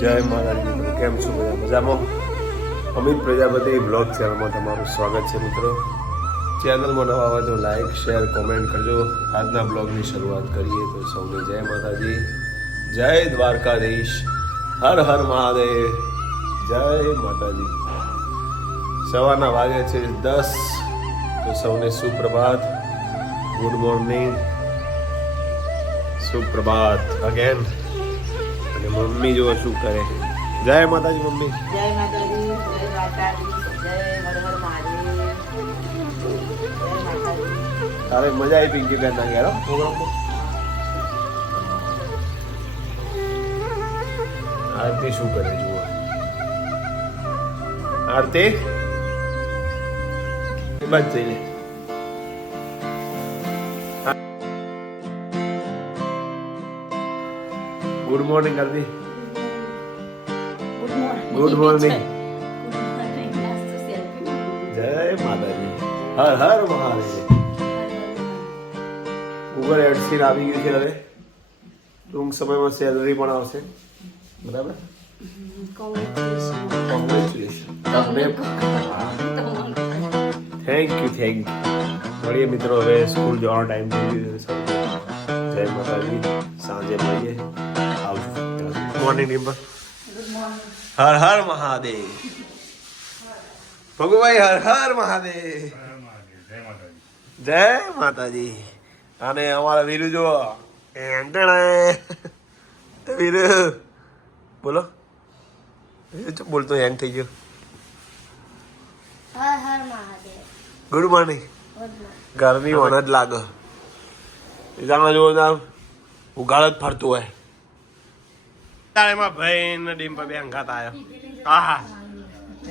જય માતાજી મિત્રો, કેમ છો બધા? મજામાં? અમિત પ્રજાપતિ બ્લોગ ચેનલમાં તમારું સ્વાગત છે મિત્રો. ચેનલમાં નવા આવે તો લાઈક, શેર, કોમેન્ટ કરજો. આજના બ્લોગની શરૂઆત કરીએ તો સૌને જય માતાજી. જય દ્વારકાધીશ. હર હર મહાદેવ. જય માતાજી. સવારના વાગે છે દસ. તો સૌને સુપ્રભાત. Good morning. સુપ્રભાત અગેન મમ્મી જો શું કરે. જય માતાજી મમ્મી. જય માતાજી જય માતાજી જય હર મહાદેવ. તારે મજા આવી પિંકી બેન ના ઘેર આરતી શું કરે જુઓ. આરતી? બસ જઈએ જઈ લે. Good morning Aarti good morning જય માતાજી હર હર મહાદેવ ગૂગલ એડસીન આવી ગયું છે હવે. ટૂંક સમયમાં સેલરી પણ આવશે. બરાબર? થેન્ક યુ થેન્ક યુ મળીએ મિત્રો હવે સ્કૂલ જવાનો ટાઈમ થઈ ગયો જય માતાજી. સાંજે મળીએ. મોર્નિંગ ડિમ્પલ હર હર મહાદેવ ભગુભાઈ હર હર મહાદેવ જય માતાજી અને અમારા વીરુ જો વીરુ. બોલો. બોલતો હેંગ થઈ ગયો? ગુડ મોર્નિંગ ગરમી ઓન જ લાગે જાણે જોવો ના ઉગાડ જ ફરતું હોય. તાળેમાં ભાઈ ને પર બે અંગાત આવ્યો આહા.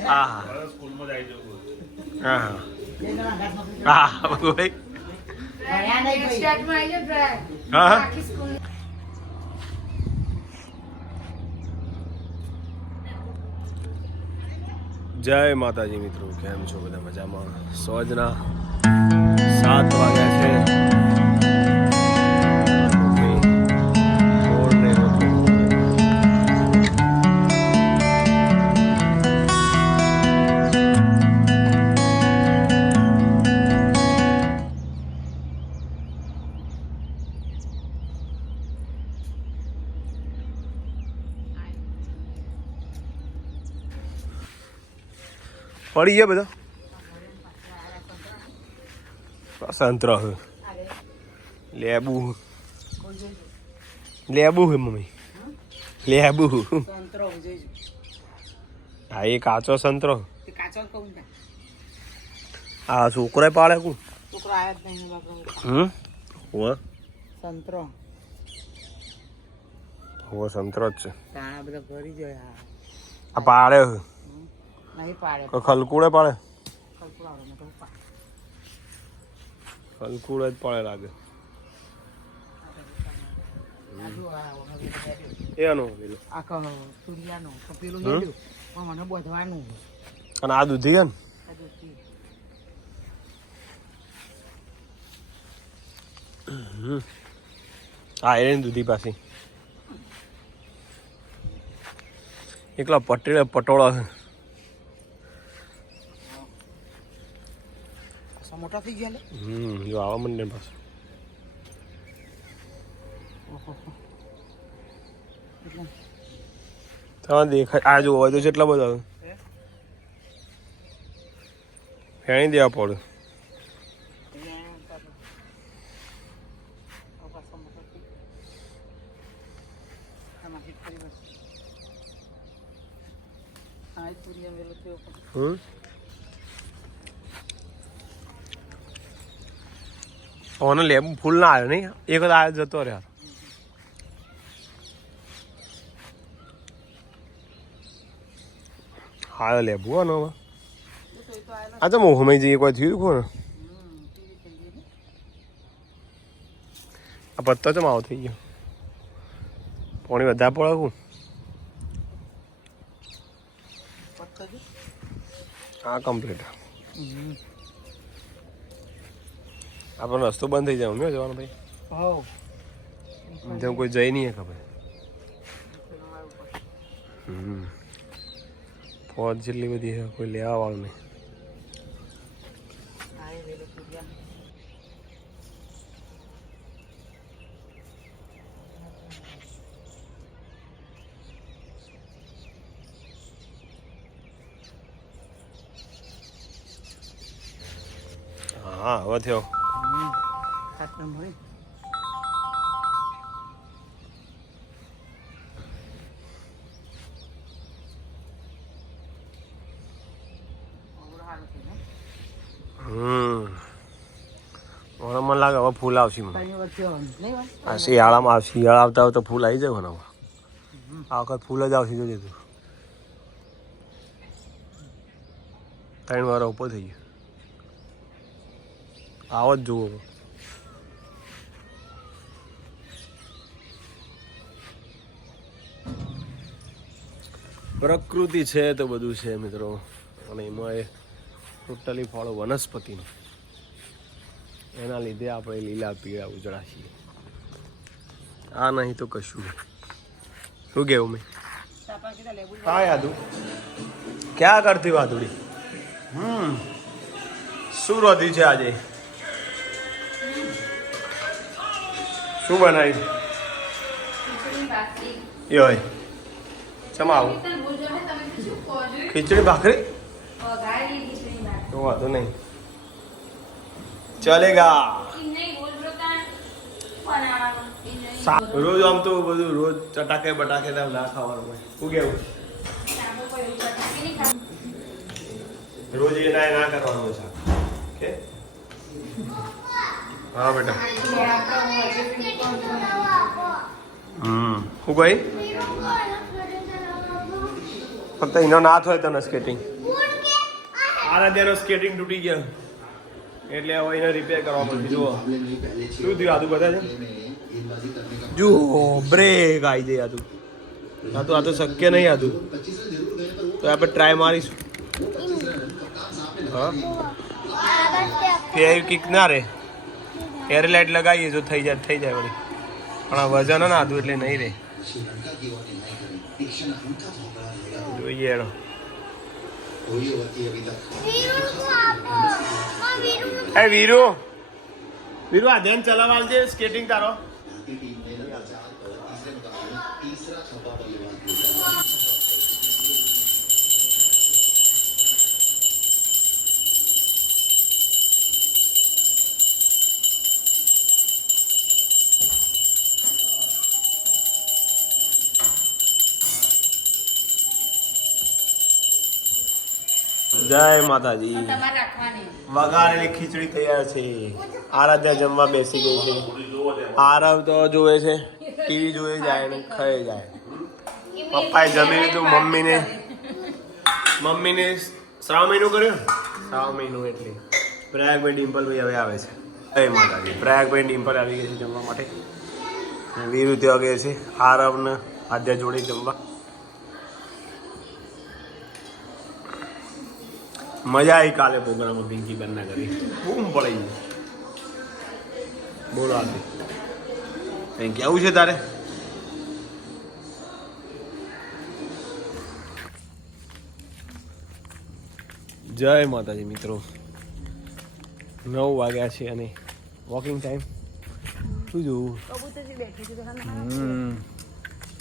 આહા. આહા. આહા ભાઈ હા? જય માતાજી મિત્રો, કેમ છો બધા મજામાં? સોજના સાત વાગ્યા પડી ગયા બધા? સંતરો હે લેબુ. લેબુ હે મમ્મી. લેબુ. હા એ કાચો સંતરો. આ છોકરા પાડે કુ? સંતરો હો સંતરો જ છે. આ પાડે હે. નહીં પાડે. ખલકુડે પાડે? ખલકુડે જ પાડે લાગે. આજુ આ ઓનો બેઠો. એ આનો પેલો આ કહો સૂર્યાનો પેલું હમ? પણ મને બોધવાનું. અને આ દૂધી કે ને? આ દૂધી. હા એ દૂધી પાછી. એકલા પટેલા પટોળા છે સો મોટા થઈ ગયા હમ જો આવા મંડે પાછું તમે દેખાય આ જો હોય તો કેટલા બધા? ફેણી દેવા પડે. અહીંયા પાછું. આ પાછો મોટો થઈ ગયો. આમાં hit કરી બસ. આ જ સૂર્ય મેલો થયો પણ. હમ ઓને લેબ ફૂલ ના આવ્યો નહીં એક જ આવ્યો જતો રહ્યો આવ્યો લેબુ આનો હવે. આ તો મોહમાં જઈએ કોઈ થયું કોને. આ પત્તો ચમ આવો થઈ ગયો પાણી વધારે પડે. આ કમ્પ્લીટ. આપણો રસ્તો બંધ થઈ જાય. ઉમ્યો જવાનો ભાઈ. જેમ કોઈ જઈ નહીં ખબર પેલું હમ. ફોજ જેટલી બધી છે કોઈ લેવા વાળું નહીં. હા હવે થયો. ને? હમ. મને મને લાગે હવે ફૂલ આવશે હોય? આ શિયાળામાં આવશે શિયાળા આવતા તો ફૂલ આવી જાય હવે. આ વખત ફૂલ જ આવશે જોજે તું. ત્રણ વાર ઉપર થઈ ગયું. આવો જ જુઓ. પ્રકૃતિ છે તો બધું છે મિત્રો. અને એમાં એ ટોટલી ફળો વનસ્પતિનું. એના લીધે આપણે લીલા પીળા ઉજળા છીએ. આ નહીં તો કશું. શું કેવું મેં? હા યાદુ. ક્યાં કરતી વાદુડી હમ. શું રોધ્યું છે આજે? શું બનાવ્યું? યોય ચમ આવું ખીચડી ભાખરી તો વાંધો નહીં ચલેગા સા- રોજ આમ તો બધું રોજ ચટાકે બટાકે તેમ ના ખાવાનું હોય શું કેવું રોજ એ ના ના કરવાનું હોય શાક કે હા બેટા હમ શું કહી ફક્ત એનો ના હોય તને સ્કેટિંગ આરાધ્યાનો સ્કેટિંગ તૂટી ગયો. એટલે હવે એને રિપેર કરવા પડશે જુઓ. શું થયું? આદુ બધા છે? જુઓ બ્રેક આવી જાય આદુ. આ તો આ તો શક્ય નહીં આદુ. તો આપણે ટ્રાય મારીશું. હા. ફેર કિક ના રે. એર લાઇટ લગાવીએ જો થઈ જાય થઈ જાય વળી. પણ આ વજન ના આદુ એટલે નહીં રે. જોઈએ. એનો એ વીરુ વીરુ આ ધ્યાન ચલાવવા છે સ્કેટિંગ તારો. જય માતાજી. વઘારેલી ખીચડી તૈયાર છે. આરાધ્યા જમવા બેસી ગઈ છે. આરવ તો જોવે છે. ટીવી જોઈ જાય ને ખાઈ જાય. પપ્પાએ જમી લીધું મમ્મીને. મમ્મીને શ્રાવ મહિનો કર્યો? શ્રાવ મહિનો એટલે. પ્રયાગભાઈ ડિમ્પલભાઈ હવે આવે છે. જય માતાજી. પ્રયાગભાઈ ડિમ્પલ આવી ગઈ છે જમવા માટે. વિરુદ્ધ વીરુ ત્યાં ગયે છે. આરવ ને આદ્યા જોડે જમવા. મજા આવી કાલે પ્રોગ્રામમાં પિંકી બંને કરી બૂમ પડી ગઈ. બોલો કંઈ કેવું છે તારે? જય માતાજી મિત્રો. નવ વાગ્યા છે અને વોકિંગ ટાઈમ. શું જોવું?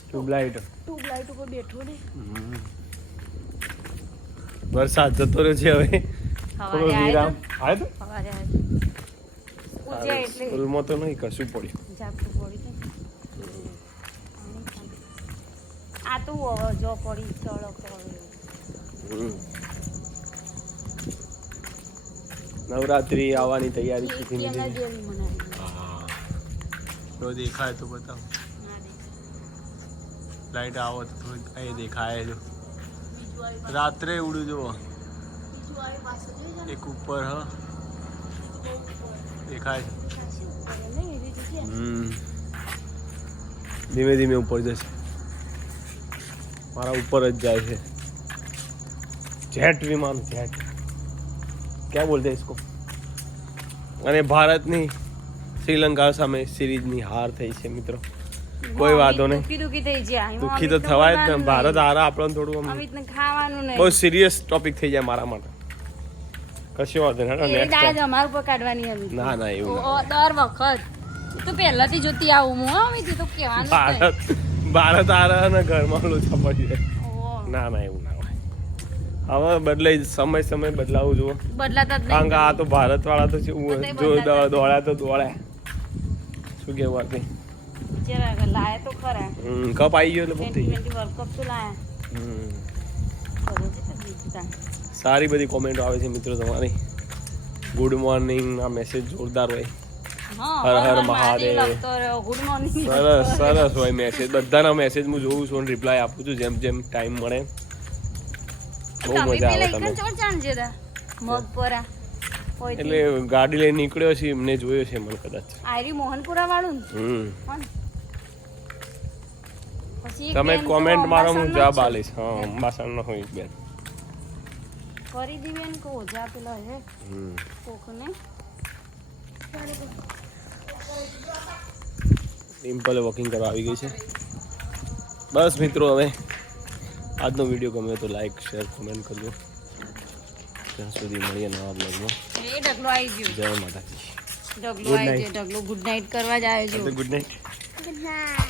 ટ્યુબલાઇટ. ટ્યુબલાઇટ ઉપર બેઠો ને વરસાદ જતો રહ્યો છે હવે. થોડો વિરામ. આવે તો? સ્કૂલમાં તો નહીં કશું પડ્યું. આ તો જો પડી પડી. નવરાત્રી આવવાની તૈયારી છે તો દેખાય તો બતાવો. લાઈટ આવો તો થોડી દેખાય જો. રાત્રે ઉડું જુઓ. એક ઉપર હ. દેખાય ધીમે ધીમે ઉપર જશે. મારા ઉપર જ જાય છે. જેટ વિમાન જેટ. ક્યાં બોલતે ઇસકો? અને ભારતની શ્રીલંકા સામે સિરીઝની હાર થઈ છે મિત્રો. કોઈ વાંધો નહીં. દુખી દુખી થઈ જાય દુખી તો થવાય જ ને. ભારત આરા હારા આપણને થોડું આમ ખાવાનું નહીં. બહુ સિરિયસ ટોપિક થઈ જાય મારા માટે. કશી વાંધો નહીં નેક્સ્ટ દાજ અમારા ઉપર કાઢવાની અમિત ના, ના, એવું દર વખત. તો પહેલાથી જોતી આવું હું અમિત તો કહેવાનું ભારત ભારત હારા અને ઘરમાં લોચા પડી જાય ના ના એવું ના હવે બદલાઈ સમય સમય બદલાવું જુઓ. બદલાતા કારણ કે આ તો ભારત વાળા તો છે દોડ્યા તો દોડ્યા. શું કેવું વાતી જરાક લાયા તો ખરા હમ, કપ આવી ગયો એટલે બહુ થઈ ટ્વેન્ટી ગયું ટ્વેન્ટી વર્લ્ડ કપ તો લાયા હમ. કરે છે તો બીજું કાંઈ. સારી બધી કોમેન્ટો આવે છે મિત્રો તમારી ગુડ મોર્નિંગ આ મેસેજ જોરદાર હોય હા, હર હર હર મહાદેવ. લખતો રહ્યો ગુડ મોર્નિંગ સરસ સરસ હોય મેસેજ બધાના મેસેજ હું જોઉં છું અને રિપ્લાય આપું છું જેમ જેમ ટાઈમ મળે બહુ તમે મજા આવે પેલા તમે એકન ચોર ચાણ જેતા મગ પરા હોય એટલે ગાડી લઈને નીકળ્યો છે એમને જોયો છે મને કદાચ. આયરી મોહનપુરા વાળું હમ. તમે કોમેન્ટ મારો હું જવાબ. આલીશ હા અંબાસણનો હોય એક બેન. કરી દી બેન કહો જા પેલો હે હમ. કોકને. ડિમ્પલે વોકિંગ કરવા આવી ગઈ છે. બસ મિત્રો હવે આજનો વીડિયો ગમે તો લાઈક શેર કોમેન્ટ કરજો. ત્યાં સુધી મળીએ નવા બ્લોગમાં એ ઢગલો આવી ગયો. જય માતાજી. ઢગલો આવી ગયો ઢગલો ગુડ નાઇટ કરવા જ આવ્યો ગુડ નાઇટ ગુડ નાઇટ